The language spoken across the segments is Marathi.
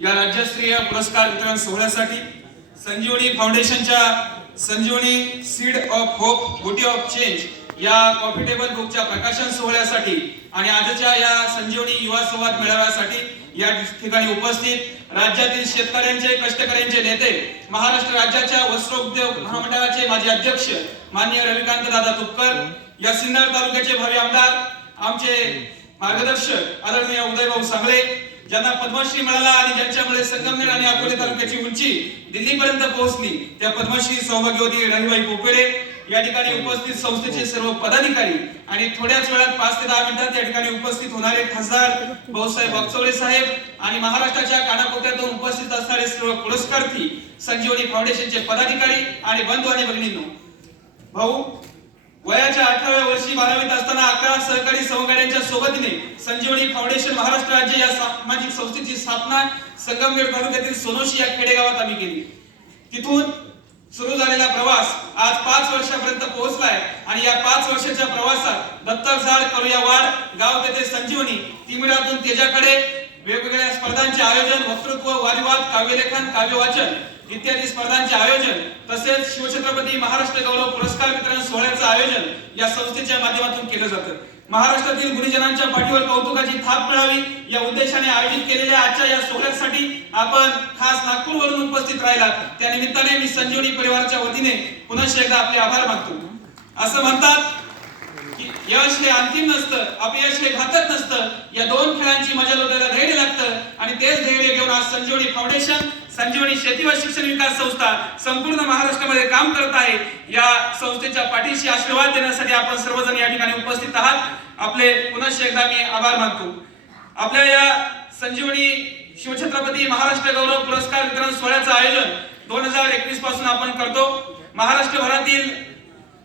या राज्यस्तरीय पुरस्कार वितरण सोहळ्यासाठी संजीवनी फाउंडेशनच्या Sanjivani seed of hope beauty of change या कॉफी टेबल बुकच्या प्रकाशन सोहळ्यासाठी आणि आजच्या या संजीवनी युवा संवाद मेळाव्यासाठी या ठिकाणी उपस्थित राज्यातील शेतकऱ्यांचे कष्टकऱ्यांचे नेते महाराष्ट्र राज्याच्या वस्त्रोद्योग महामंडळाचे माजी अध्यक्ष माननीय रविकांत दादा तुपकर या सिन्नर तालुक्याचे भावी आमदार आमचे मार्गदर्शक आदरणीय उदयभाऊ सांगळे ज्यांना पद्मश्री मिळाला आणि ज्यांच्यामुळे संगमनेर आणि अकोले तालुक्याची उंची दिल्लीपर्यंत पोहोचली त्या पद्मश्री सौभाग्यवती रहिबाई पोपेडे या ठिकाणी उपस्थित संस्थेचे सर्व पदाधिकारी आणि थोड्याच वेळात पाच ते दहा मिनिटात या ठिकाणी उपस्थित होणारे खासदार भाऊसाहेब वागचौरे साहेब आणि महाराष्ट्राच्या कानाकोपऱ्यातून उपस्थित असणारे सर्व पुरस्कार्थी संजीवनी फाउंडेशनचे पदाधिकारी आणि बंधू आणि भगिनींनो भाऊ वयाच्या अठराव्या वर्षी बारावीत असताना सहकारी सहकार्यांच्या सोबतीने संजीवनी फाउंडेशन महाराष्ट्र राज्य या सामाजिक संस्थेची स्थापना संगमनेर तालुक्यातील सोनोशी या खेडेगावात आम्ही केली. तिथून सुरू झालेला प्रवास आज पाच वर्षापर्यंत पोहोचलाय आणि या पाच वर्षाच्या प्रवासात दत्तक झाड करूया वाढ गाव तेथे संजीवनी तिमिरातून तेजाकडे वेगवेगळ्या स्पर्धांचे आयोजन वक्तृत्व वादविवाद काव्यलेखन काव्यवाचन इत्यादी स्पर्धांचे आयोजन तसेच शिवछत्रपती महाराष्ट्र गौरव पुरस्कार वितरण सोहळ्याचं आयोजन या संस्थेच्या माध्यमातून केलं जातं. महाराष्ट्रातील गुरुजनांच्या पाठीवर कौतुकाची थाप मिळावी या उद्देशाने आयोजित केलेल्या आजच्या या सोहळ्यासाठी आपण खास नागपूरवरून उपस्थित राहिला त्या निमित्ताने मी संजीवनी परिवाराच्या वतीने पुन्हा एकदा आपले आभार मागतो असं म्हणतात की यश हे अंतिम नसतं अपयश हे घातक नसतं या आणि तेच ध्येय घेऊन आज संजीवनी फाउंडेशन संजीवनी शेती व शिक्षण विकास संस्था संपूर्ण महाराष्ट्रामध्ये काम करत आहे. या संस्थेच्या पाठीशी आशीर्वाद देण्यासाठी आपण सर्वजण या ठिकाणी उपस्थित आहात. आपले पुन्हा एकदा मी आभार मानतो. आपल्या या संजीवनी शिवछत्रपती महाराष्ट्र गौरव पुरस्कार वितरण सोहळ्याचं आयोजन दोन हजार एकवीसपासून आपण करतो. महाराष्ट्रभरातील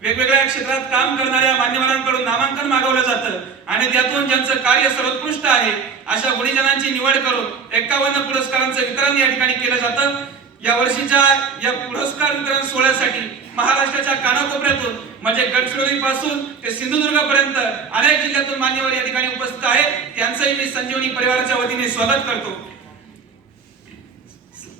वेगवेगळ्या क्षेत्रात काम करणाऱ्या मान्यवरांकडून नामांकन मागवलं जातं. आणि त्यातून ज्यांचं कार्य सर्वोत्कृष्ट आहे अशा गुणीजनांची निवड करून एकावन्न पुरस्कारांचं वितरण या ठिकाणी केलं जातं. या वर्षीच्या या पुरस्कार वितरण सोहळ्यासाठी महाराष्ट्राच्या कानाकोपऱ्यातून म्हणजे गडचिरोली पासून ते सिंधुदुर्ग पर्यंत अनेक जिल्ह्यातून मान्यवर या ठिकाणी उपस्थित आहेत. त्यांचंही मी संजीवनी परिवाराच्या वतीने स्वागत करतो.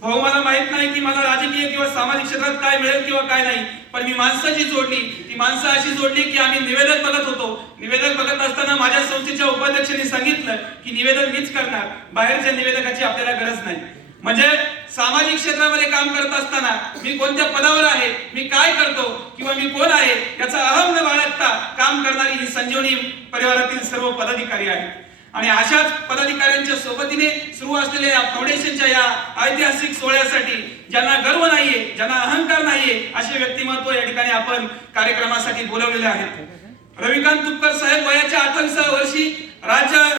भाऊ मला माहीत नाही की मला राजकीय किंवा सामाजिक क्षेत्रात काय मिळेल किंवा काय नाही. पण मी माणसाची जोडली. ती माणसं अशी जोडली की आम्ही निवेदक बघत होतो. निवेदक बघत असताना माझ्या संस्थेच्या उपाध्यक्षांनी सांगितलं की निवेदन मीच करणार. बाहेरच्या निवेदकाची आपल्याला गरज नाही. म्हणजे सामाजिक क्षेत्रामध्ये काम करत असताना मी कोणत्या पदावर आहे मी काय करतो किंवा मी कोण आहे याचा अहम न बाळगता काम करणारी ही संजीवनी परिवारातील सर्व पदाधिकारी आहेत. आणि अशाच पदाधिकाऱ्यांच्या सोबतीने सुरू असलेल्या या फाउंडेशनच्या या ऐतिहासिक सोहळ्यासाठी ज्यांना गर्व नाहीये ज्यांना अहंकार नाहीये असे व्यक्तिमत्व या ठिकाणी आपण कार्यक्रमासाठी बोलवलेले आहेत. रविकांत तुपकर साहेब वयाच्या अठ्ठावीसाव्या वर्षी राज्य